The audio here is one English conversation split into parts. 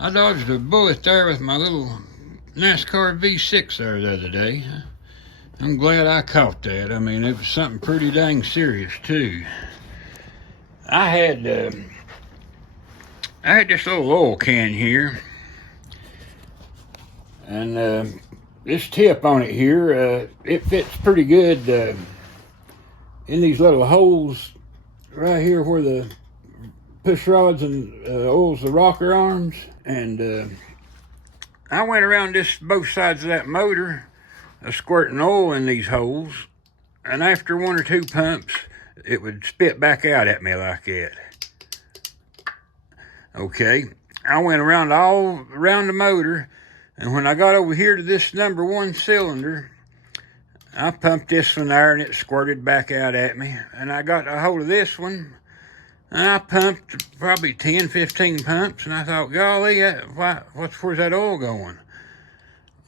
I dodged a bullet there with my little NASCAR V6 there the other day. I'm glad I caught that. I mean, it was something pretty dang serious too. I had this little oil can here, and this tip on it here, it fits pretty good in these little holes right here where the push rods and oils the rocker arms. And I went around both sides of that motor, squirting oil in these holes, and after one or two pumps, it would spit back out at me like that. Okay, I went around all around the motor, and when I got over here to this number one cylinder, I pumped this one there and it squirted back out at me. And I got a hold of this one, and I pumped probably 10, 15 pumps, and I thought, golly, where's that oil going?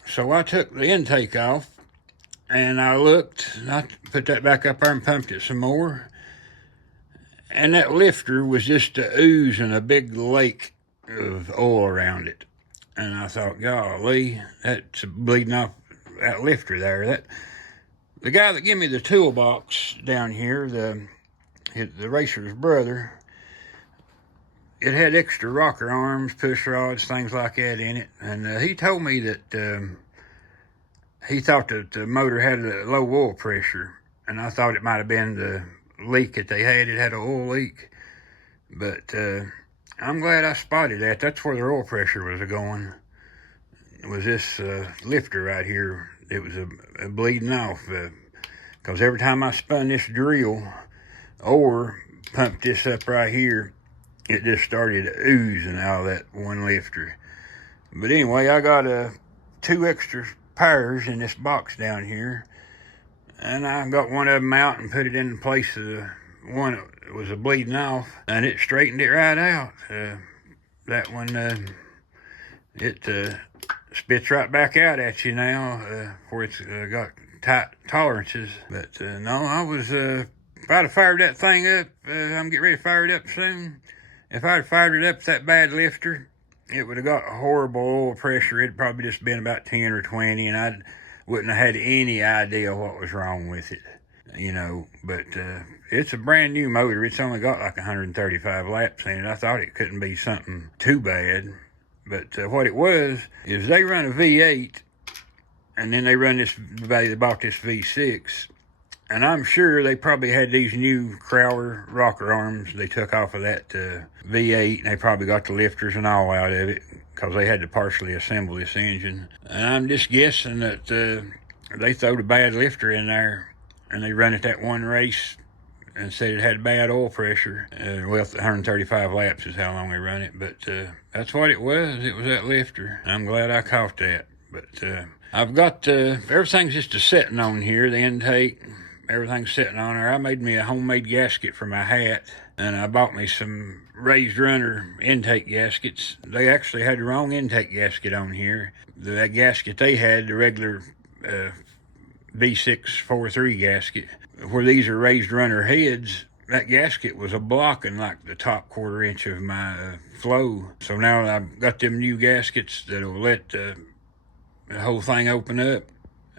So I took the intake off, and I looked, and I put that back up there and pumped it some more. And that lifter was just oozing a big lake of oil around it. And I thought, golly, that's bleeding off that lifter there. The guy that gave me the toolbox down here, the racer's brother, it had extra rocker arms, push rods, things like that in it. And he told me that he thought that the motor had a low oil pressure. And I thought it might have been the leak that they had. It had an oil leak. But I'm glad I spotted that. That's where their oil pressure was going. It was this lifter right here. It was a bleeding off. Because every time I spun this drill or pumped this up right here, it just started oozing out of that one lifter. But anyway, I got two extra pairs in this box down here, and I got one of them out and put it in place of the one that was bleeding off, and it straightened it right out. That one, it spits right back out at you now, where it's got tight tolerances. But no, I was, if I'd have fired that thing up, I'm getting ready to fire it up soon. If I'd have fired it up with that bad lifter, it would have got a horrible oil pressure. It'd probably just been about 10 or 20, and I wouldn't have had any idea what was wrong with it, you know. But it's a brand new motor. It's only got like 135 laps in it. I thought it couldn't be something too bad. But what it was is they run a V8, and then they bought this V6. And I'm sure they probably had these new Crowler rocker arms they took off of that V8, and they probably got the lifters and all out of it because they had to partially assemble this engine. And I'm just guessing that they throwed a bad lifter in there, and they run it that one race and said it had bad oil pressure. Well, 135 laps is how long they run it, but that's what it was. It was that lifter. I'm glad I caught that. But I've got everything's just sitting on here, the intake. Everything's sitting on there. I made me a homemade gasket for my hat, and I bought me some raised runner intake gaskets. They actually had the wrong intake gasket on here. That gasket they had, the regular V643 gasket, where these are raised runner heads, that gasket was blocking like the top quarter inch of my flow. So now I've got them new gaskets that'll let the whole thing open up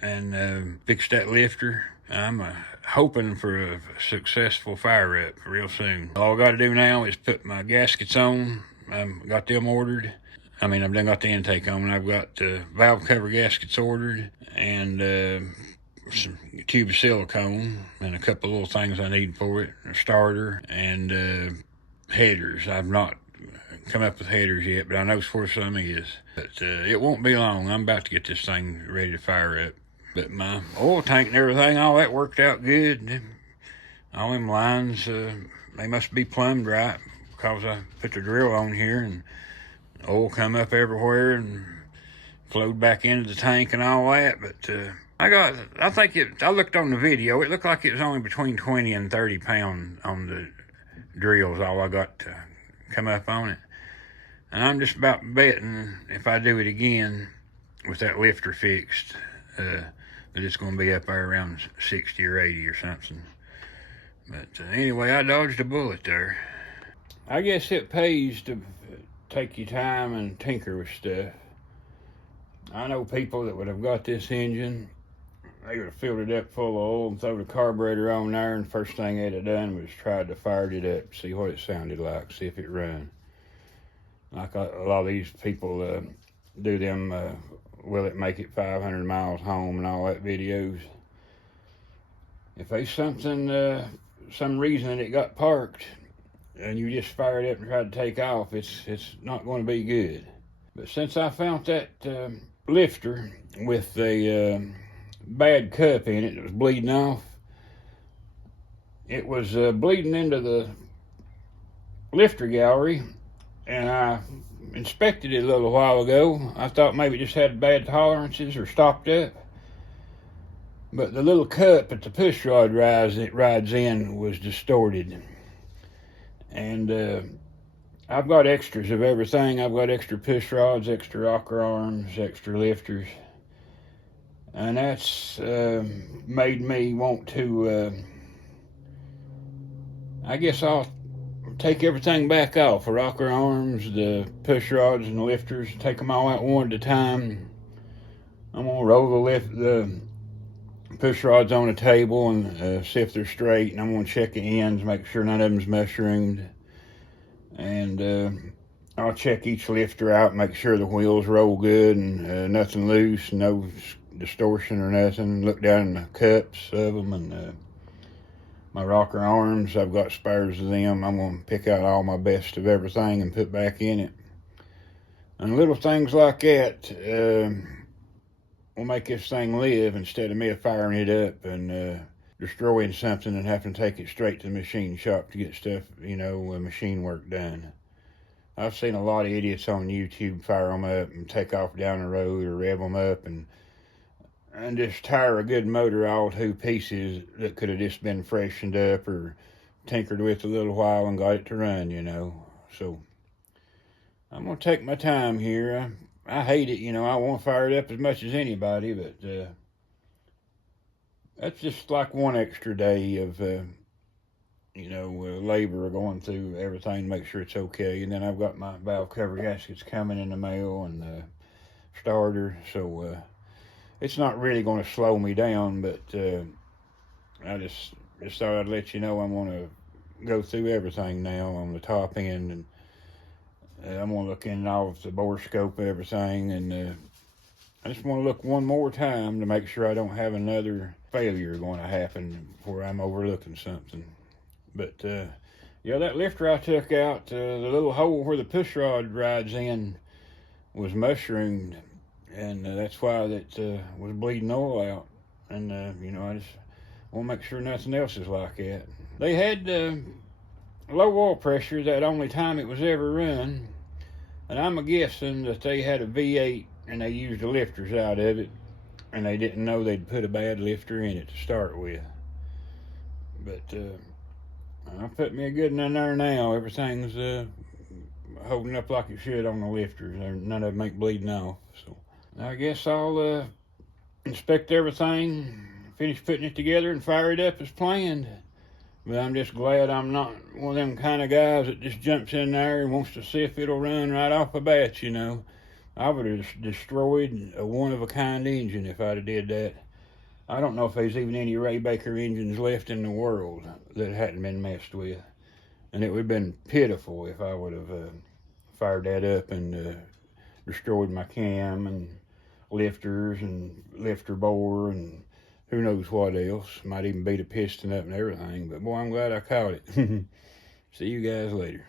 and fix that lifter. I'm hoping for a successful fire up real soon. All I got to do now is put my gaskets on. I've got them ordered. I mean, I've done got the intake on. I've got valve cover gaskets ordered, and some tube of silicone, and a couple of little things I need for it, a starter, and headers. I've not come up with headers yet, but I know where some is. But it won't be long. I'm about to get this thing ready to fire up. But my oil tank and everything, all that worked out good. All them lines, they must be plumbed right, because I put the drill on here and oil come up everywhere and flowed back into the tank and all that. But I looked on the video, it looked like it was only between 20 and 30 pounds on the drills, all I got to come up on it. And I'm just about betting if I do it again with that lifter fixed, that it's going to be up there around 60 or 80 or something. But anyway, I dodged a bullet there. I guess it pays to take your time and tinker with stuff. I know people that would have got this engine, they would have filled it up full of oil and throw the carburetor on there, and the first thing they'd have done was tried to fire it up, see what it sounded like, see if it run. Like a lot of these people do them, will it make it 500 miles home and all that videos. If there's something, some reason that it got parked and you just fire it up and try to take off, it's not going to be good. But since I found that lifter with a bad cup in it that was bleeding off, it was bleeding into the lifter gallery, and I inspected it a little while ago. I thought maybe it just had bad tolerances or stopped up. But the little cup that the push rod rides in was distorted. And I've got extras of everything. I've got extra push rods, extra rocker arms, extra lifters. And that's made me want to, I guess I'll take everything back off. The rocker arms, the push rods, and the lifters, take them all out one at a time. I'm going to roll the push rods on the table and see if they're straight, and I'm going to check the ends, make sure none of them's mushroomed. And I'll check each lifter out, make sure the wheels roll good and nothing loose, no distortion or nothing. Look down in the cups of them, and my rocker arms, I've got spares of them. I'm going to pick out all my best of everything and put back in it. And little things like that will make this thing live, instead of me firing it up and destroying something and having to take it straight to the machine shop to get stuff, machine work done. I've seen a lot of idiots on YouTube fire them up and take off down the road or rev them up and just tire a good motor all to pieces that could have just been freshened up or tinkered with a little while and got it to run, So I'm going to take my time here. I hate it, I want to fire it up as much as anybody, but that's just like one extra day of, labor going through everything to make sure it's okay. And then I've got my valve cover gaskets coming in the mail and starter, so it's not really going to slow me down, but I just thought I'd let you know I'm going to go through everything now on the top end, and I'm going to look in all of the bore scope of everything, and I just want to look one more time to make sure I don't have another failure going to happen before I'm overlooking something. But yeah, that lifter I took out, the little hole where the push rod rides in was mushroomed, and that's why that was bleeding oil out. And I just want to make sure nothing else is like that. They had low oil pressure that only time it was ever run, and I'm guessing that they had a V8 and they used the lifters out of it, and they didn't know they'd put a bad lifter in it to start with. But I put me a good one in there now. Everything's holding up like it should on the lifters. None of them ain't bleeding off. So I guess I'll inspect everything, finish putting it together, and fire it up as planned. But I'm just glad I'm not one of them kind of guys that just jumps in there and wants to see if it'll run right off the bat, I would have destroyed a one-of-a-kind engine if I'd have did that. I don't know if there's even any Ray Baker engines left in the world that hadn't been messed with. And it would have been pitiful if I would have fired that up and destroyed my cam and lifters and lifter bore and who knows what else. Might even beat a piston up and everything. But boy, I'm glad I caught it. See you guys later.